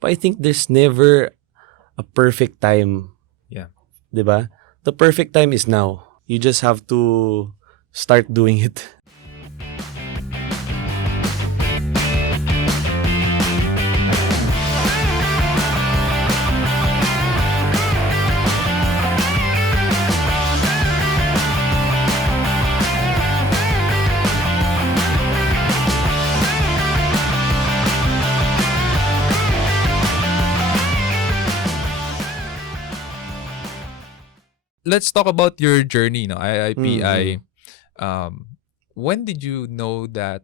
But I think there's never a perfect time. Yeah. Diba? The perfect time is now. You just have to start doing it. Let's talk about your journey, no? IIPI. Mm. When did you know that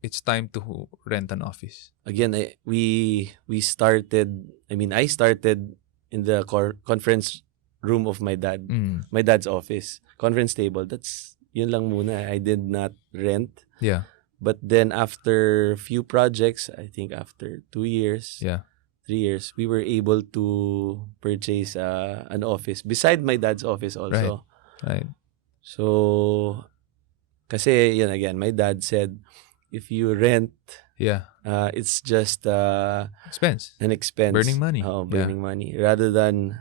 it's time to rent an office? Again, we started. I mean, I started in the conference room of my dad. Mm. My dad's office, conference table. That's yun lang muna. I did not rent. Yeah. But then after few projects, I think after 2 years, Yeah. 3 years, we were able to purchase an office beside my dad's office also. Right. So, kasi yun again, my dad said, if you rent, Yeah. it's just Expense. an expense. Burning money. Burning money. Rather than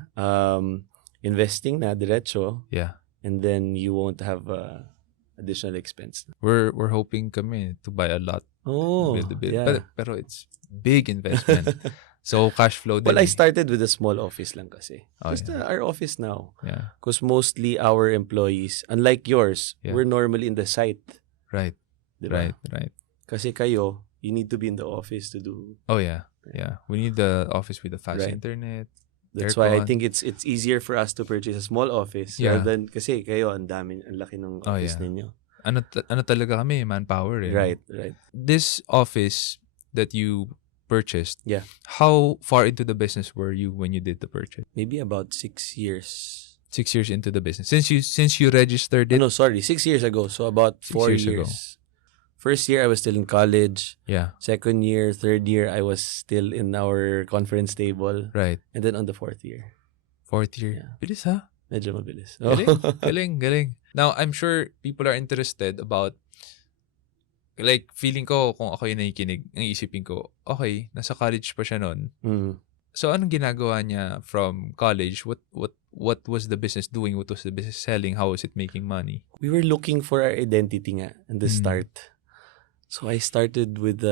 investing na diretso, Yeah. and then you won't have additional expense. We're hoping kami to buy a lot. Oh, Build a bit. yeah. Pero it's big investment. So cash flow din. Well, I started with a small office lang kasi. Oh, Just yeah. our office now. Yeah. Because mostly our employees, unlike yours, Yeah. we're normally in the site. Right. Diba? Right. Kasi kayo, you need to be in the office to do. Oh yeah. Yeah. We need the office with the fast Right. internet. That's why I aircon. think it's easier for us to purchase a small office Yeah. rather than kasi kayo ang laki ng Oh, office yeah. ninyo. Ano talaga kami, manpower eh. Right. This office that you purchased, Yeah. how far into the business were you when you did the purchase? Maybe about 6 years. 6 years into the business. Since you registered it? No, sorry, 6 years ago. So about 4 years years. ago. First year, I was still in college. Yeah. Second year, third year, I was still in our conference table. Right. And then on the fourth year. Fourth year. Yeah. Bilis ha? Medyo mabilis. Galing. Now, I'm sure people are interested about, like, feeling ko kung ako yung nakikinig, ang isipin ko, okay, nasa college pa siya nun. Mm. So, anong ginagawa niya from college? What was the business doing? What was the business selling? How was it making money? We were looking for our identity nga in the start. So I started with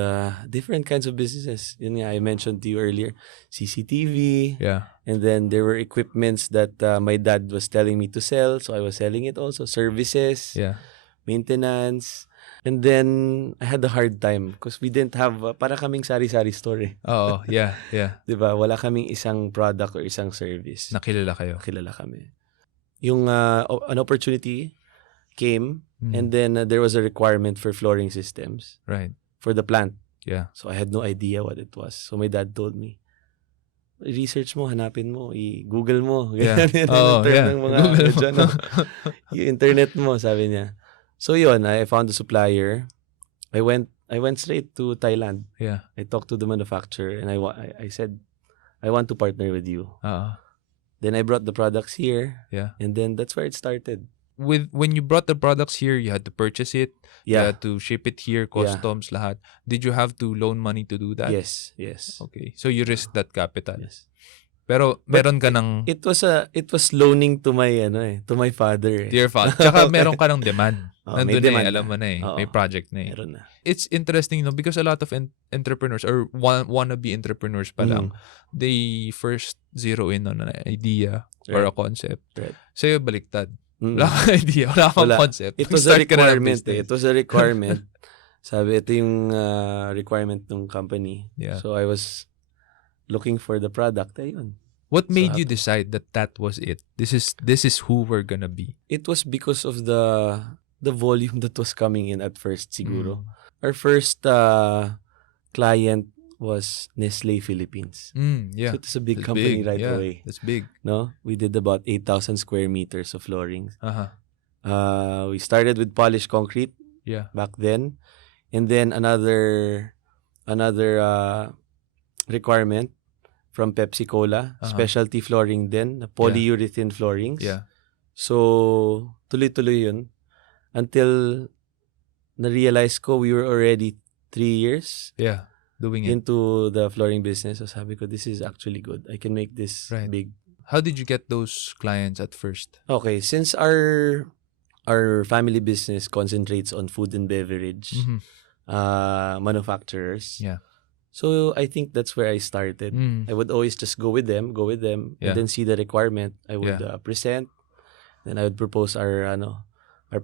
different kinds of businesses. Yun nga, I mentioned to you earlier, CCTV. Yeah. And then there were equipments that my dad was telling me to sell. So I was selling it also. Services, Yeah. maintenance. And then I had a hard time because we didn't have, para kaming sari-sari store eh. Oo, yeah. Diba? Wala kaming isang product or isang service. Nakilala kayo. Kilala kami. Yung an opportunity came, and then there was a requirement for flooring systems. Right. For the plant. Yeah. So I had no idea what it was. So my dad told me, research mo, hanapin mo, i-google mo. Yeah. Ng mga Google dyan, no? I-internet mo, sabi niya. So yun, I found a supplier. I went straight to Thailand. Yeah. I talked to the manufacturer and I said, I want to partner with you. Then I brought the products here. Yeah. And then that's where it started. When you brought the products here, you had to purchase it. Yeah. You had to ship it here, customs, lahat. Did you have to loan money to do that? Yes. Okay. So you risked that capital. Yes. Pero meron ka ng It was loaning to my to my father. dear father. Tsaka meron ka ng demand. May Nandun demand alam mo na eh. May project na eh. Meron na. It's interesting, no, because a lot of entrepreneurs or wannabe entrepreneurs pa lang, they first zero in on an idea or a concept. Right. Sa'yo baliktad. Wala kang idea, wala kang concept. It was a requirement. It was a requirement. Sabi, ito yung requirement ng company. Yeah. So I was looking for the product. Ayun. What made you decide that was it? This is who we're gonna be? It was because of the volume that was coming in at first, siguro. Our first client was Nestle Philippines. Yeah. So it was a big company right away. That's big. No? We did about 8,000 square meters of flooring. Uh-huh. We started with polished concrete back then. And then another requirement from Pepsi Cola, specialty flooring din, polyurethane floorings. Yeah. So, tuloy-tuloy yun. Until na-realize ko we were already 3 years Doing it. into the flooring business. So sabi ko, this is actually good. I can make this Right. big. How did you get those clients at first? Okay, since our family business concentrates on food and beverage manufacturers. Yeah. So I think that's where I started. Mm. I would always just go with them, Yeah. and then see the requirement. I would Yeah. present, then I would propose our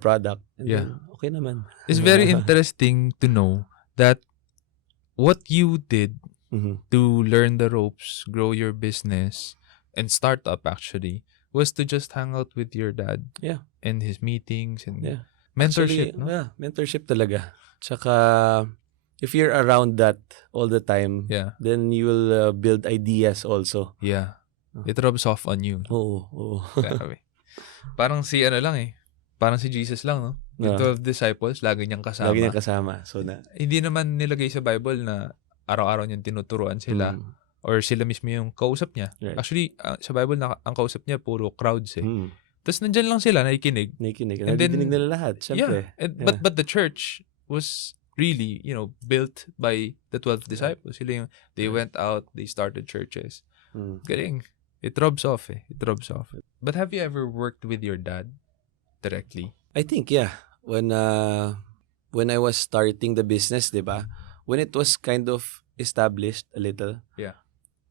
product, and Yeah. then okay naman. It's very interesting to know that what you did Mhm. to learn the ropes, grow your business, and start up actually was to just hang out with your dad. Yeah. And his meetings and Yeah. mentorship. Actually, yeah, mentorship talaga. Tsaka, if you're around that all the time, Yeah. then you will build ideas also. Yeah. It rubs off on you. Oo. Grabe. Parang si ano lang eh. Parang si Jesus lang, no? Yung 12 disciples, lagi niyang kasama. Lagi niyang kasama. So Hindi naman nilagay sa Bible na araw-araw niyang tinuturuan sila or sila mismo yung kausap niya. Right. Actually, sa Bible, ang kausap niya puro crowds eh. Tapos nandyan lang sila, nakikinig. And then, nila lahat, syempre. Yeah. But the church was really, built by the 12 disciples. Sila yung, they went out, they started churches. Galing. It rubs off eh. It rubs off. But have you ever worked with your dad directly? I think, yeah. When I was starting the business, diba? When it was kind of established a little, yeah,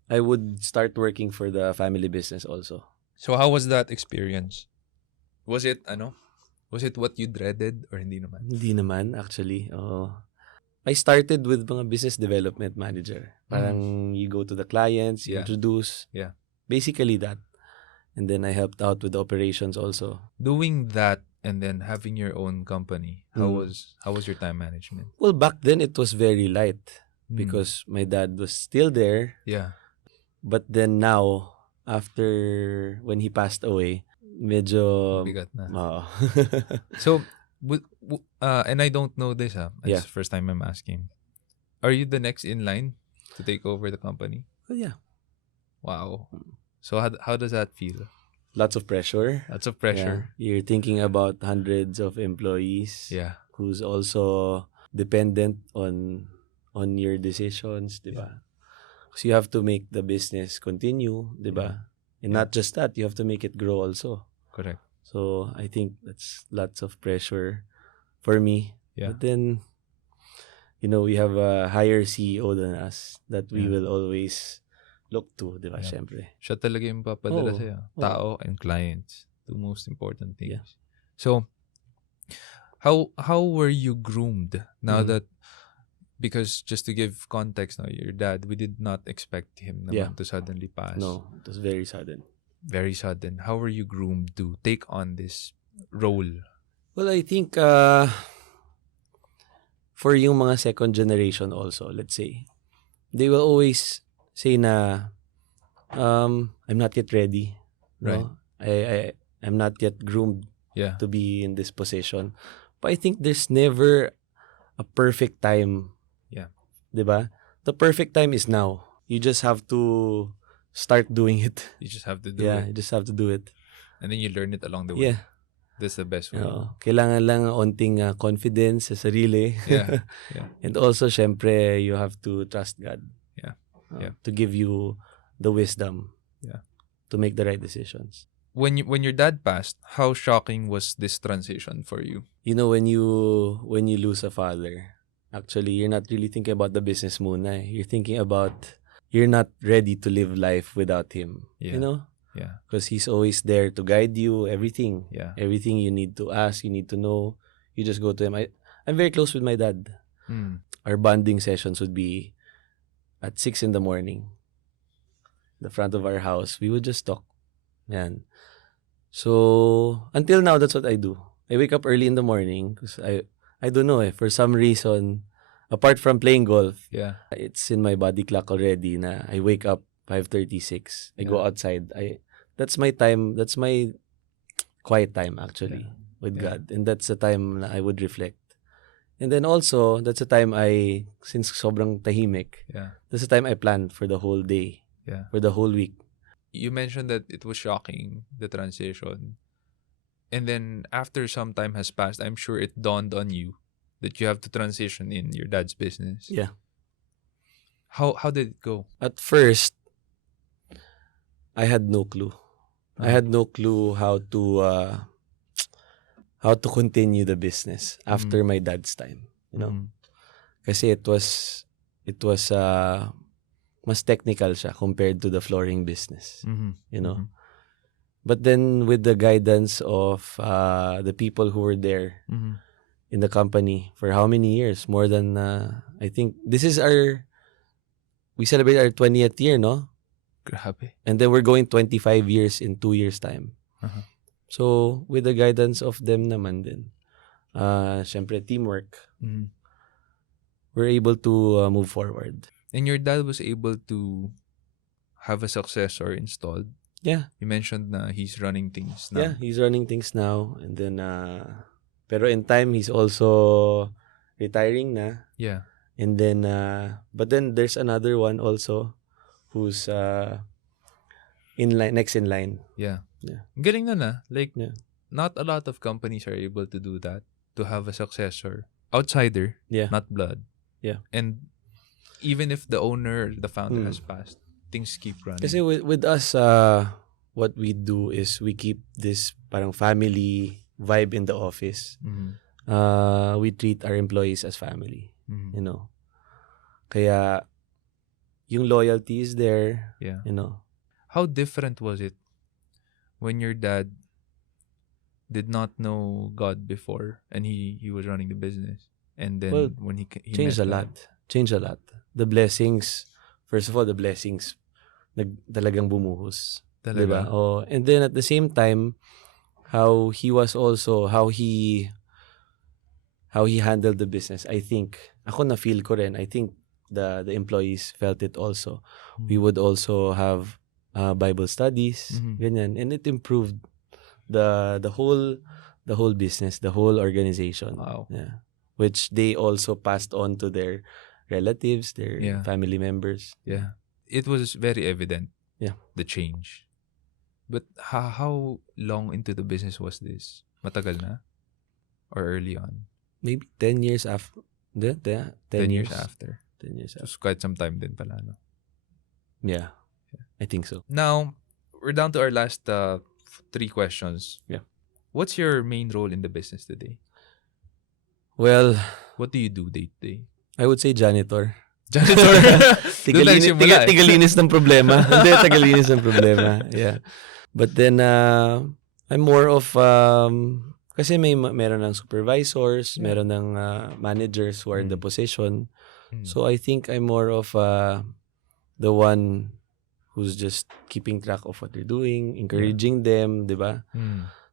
I would start working for the family business also. So how was that experience? Was it what you dreaded or hindi naman? Hindi naman, actually. I started with mga business development manager. Parang you go to the clients, you introduce. Yeah. Basically that. And then I helped out with the operations also. Doing that and then having your own company, how was your time management? Well, back then it was very light because my dad was still there. Yeah. But then now, after when he passed away, medyo bigat na. Oo. So, and I don't know this, it's the first time I'm asking. Are you the next in line to take over the company? Well, yeah. Wow. So how does that feel? Lots of pressure. Lots of pressure. Yeah. You're thinking about hundreds of employees. Yeah. Who's also dependent on your decisions, diba? Because you have to make the business continue, diba? And not just that, you have to make it grow also. Correct. So I think that's lots of pressure for me. Yeah. But then, we have a higher CEO than us that we will always look to, di ba? Yeah. Siyempre. Siya talaga yung papadala sa'yo. Tao and clients. Two most important things. Yeah. So, how were you groomed now that, because just to give context now, your dad, we did not expect him naman to suddenly pass. No, it was very sudden. Very sudden. How were you groomed to take on this role? Well, I think for yung mga second generation also, let's say, they will always say na I'm not yet ready. No? Right. I'm not yet groomed to be in this position. But I think there's never a perfect time. Yeah. Diba? The perfect time is now. You just have to start doing it. You just have to do it. Yeah, you just have to do it. And then you learn it along the way. Yeah. That's the best way. Kailangan lang onting confidence sa sarili. Yeah. And also, syempre, you have to trust God. To give you the wisdom. To make the right decisions. When your dad passed, how shocking was this transition for you? When you lose a father, actually, you're not really thinking about the business muna. You're thinking about you're not ready to live life without him. Yeah. Yeah. Because he's always there to guide you, everything. Yeah. Everything you need to ask, you need to know. You just go to him. I'm very close with my dad. Our bonding sessions would be at 6 in the morning. The front of our house. We would just talk. Yan. So, until now, that's what I do. I wake up early in the morning because I don't know for some reason, apart from playing golf, it's in my body clock already na I wake up 5:36. I go outside. That's my time. That's my quiet time actually with God. And that's the time na I would reflect. And then also, that's the time since sobrang tahimik, that's the time I plan for the whole day, for the whole week. You mentioned that it was shocking, the transition. And then after some time has passed, I'm sure it dawned on you that you have to transition in your dad's business. Yeah. How did it go? At first, I had no clue. I had no clue how to continue the business after my dad's time, you know. Kasi it was mas technical siya compared to the flooring business, you know. But then with the guidance of the people who were there in the company for how many years? More than I think we celebrate our 20th year, no? Grabe. And then we're going 25 years in 2 years time. So with the guidance of them naman din, syempre teamwork, we're able to move forward. And your dad was able to have a successor installed. Yeah. You mentioned na he's running things now. Yeah, he's running things now. And then, pero in time, he's also retiring na. Yeah. And then, but then there's another one also who's next in line. Yeah. Yeah. Galing na na. Like, Yeah. not a lot of companies are able to do that, to have a successor. Outsider, Yeah. not blood. Yeah. And even if the owner, the founder has passed, things keep running. Kasi with us, what we do is we keep this parang family vibe in the office. We treat our employees as family, you know. Kaya yung loyalty is there, Yeah. you know. How different was it when your dad did not know God before and he was running the business? And then Well, when he changed met a lot. Changed a lot. The blessings, first of all, the blessings talagang bumuhos. Talaga? Diba? Oh, and then at the same time, how he handled the business. I think, ako na feel ko rin. I think the employees felt it also. We would also have Bible studies, ganyan, and it improved the whole business, the whole organization. Wow. Yeah. Which they also passed on to their relatives, their Yeah. family members. Yeah. It was very evident. Yeah. The change. But how long into the business was this? Matagal na? Or early on? Maybe 10 years after. 10 years after. 10 years So after. quite some time din pala, no? Yeah. I think so. Now, we're down to our last 3 questions. Yeah. What's your main role in the business today? Well, What do you do day to day? I would say janitor. Janitor. Tigalinis ng problema. Hindi, tagalinis ng problema. Yeah. But then, I'm more of, kasi meron ng supervisors, meron ng managers who are in the position. So I think I'm more of the one who's just keeping track of what they're doing, encouraging them, di ba?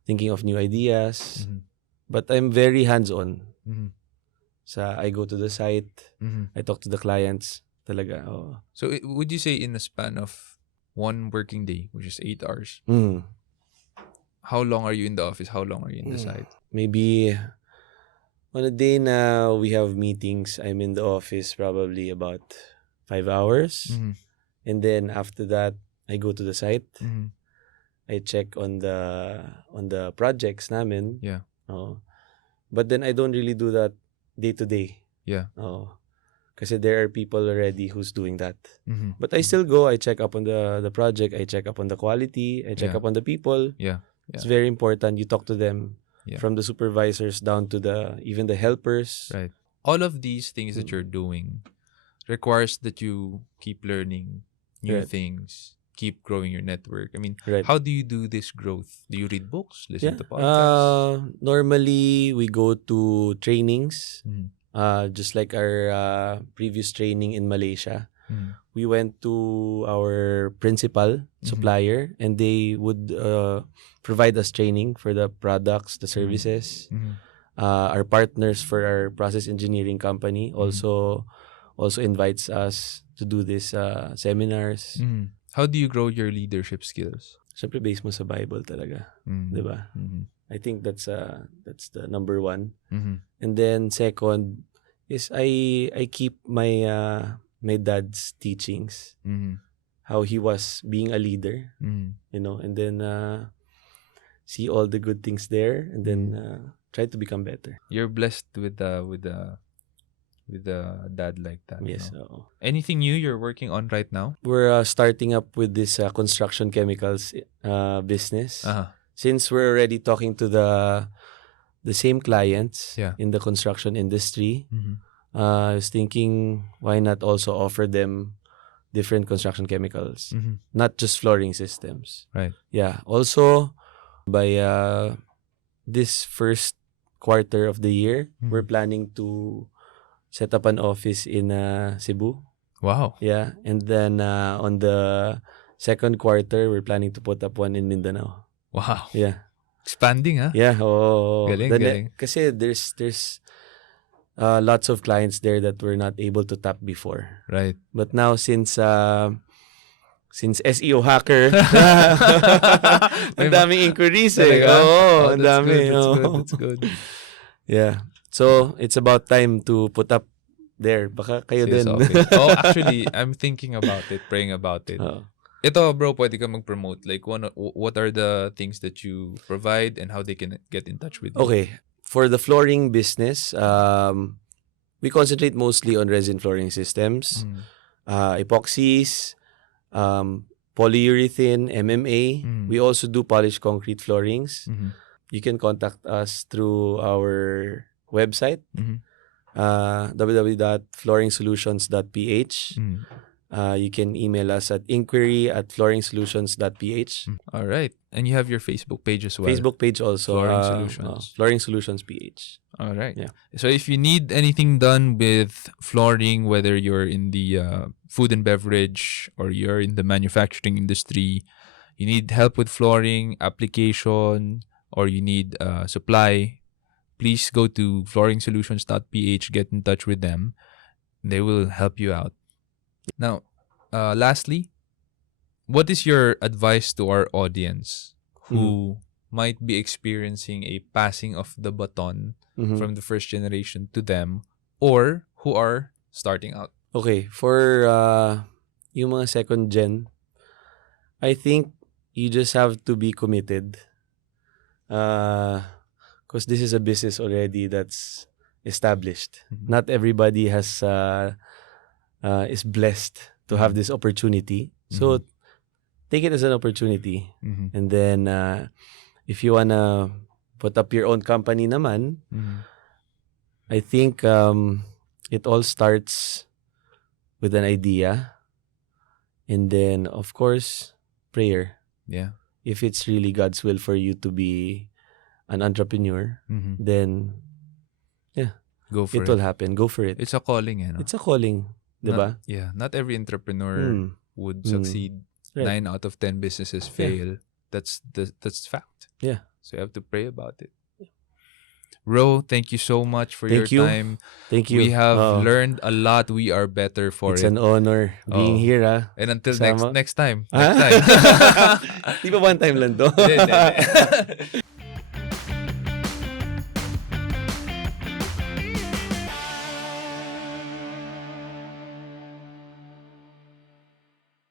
Thinking of new ideas. But I'm very hands-on. I go to the site, I talk to the clients, talaga. Oh. So would you say in a span of 1 working day, which is 8 hours, how long are you in the office? How long are you in the site? Maybe on a day na we have meetings, I'm in the office probably about 5 hours. And then after that, I go to the site. I check on the projects namin. Yeah. Oh. But then I don't really do that day to day. Yeah. Oh. Kasi there are people already who's doing that. But I still go, I check up on the project, I check up on the quality, I check up on the people. Yeah. It's very important. You talk to them from the supervisors down to even the helpers. Right. All of these things that you're doing requires that you keep learning new things, keep growing your network. I mean, how do you do this growth? Do you read books, listen to podcasts? Normally, we go to trainings. Just like our previous training in Malaysia. We went to our principal supplier and they would provide us training for the products, the services. Our partners for our process engineering company also invites us to do these seminars. How do you grow your leadership skills? Siyempre, base mo sa Bible talaga. Diba? I think that's the number one. And then second is I keep my dad's teachings. How he was being a leader, you know, and then see all the good things there and then try to become better. You're blessed with a with a dad like that. Yes. No? Anything new you're working on right now? We're starting up with this construction chemicals business. Since we're already talking to the same clients in the construction industry, I was thinking, why not also offer them different construction chemicals, not just flooring systems. Right. Yeah. Also, by this first quarter of the year, we're planning to set up an office in Cebu. Wow. Yeah. And then on the second quarter, we're planning to put up one in Mindanao. Wow. Yeah. Expanding, huh? Yeah. Oh. Galing. Kasi there's lots of clients there that we're not able to tap before. Right. But now since SEO hacker, ang daming inquiries eh. Oo, ang dami. That's good. Yeah. So, it's about time to put up there. Baka kayo din. Actually, I'm thinking about it, praying about it. Ito, bro, pwede ka mag-promote. Like, what are the things that you provide and how they can get in touch with you? Okay. For the flooring business, we concentrate mostly on resin flooring systems, epoxies, polyurethane, MMA. We also do polished concrete floorings. You can contact us through our website, www.flooringsolutions.ph. You can email us at inquiry@flooringsolutions.ph. All right. And you have your Facebook page as well. Facebook page also. Flooring Solutions. Flooring Solutions PH. All right. Yeah. So if you need anything done with flooring, whether you're in the food and beverage or you're in the manufacturing industry, you need help with flooring, application, or you need supply, please go to flooringsolutions.ph, get in touch with them. They will help you out. Now, lastly, what is your advice to our audience who might be experiencing a passing of the baton from the first generation to them, or who are starting out? Okay, for yung mga second gen, I think you just have to be committed. Because this is a business already that's established. Not everybody has is blessed to have this opportunity. So take it as an opportunity. And then if you wanna put up your own company naman, I think it all starts with an idea, and then of course prayer. Yeah. If it's really God's will for you to be an entrepreneur, then go for it will happen. Go for it. It's a calling, no? It's a calling, diba? Not every entrepreneur would succeed. Right. 9 out of 10 businesses fail. That's fact. Yeah. So you have to pray about it. Ro, thank you so much for Thank your you. time. Thank you. We have learned a lot. We are better for It's it. an honor being here. And until Kasama. next time. Di ba one time lang to? Hindi.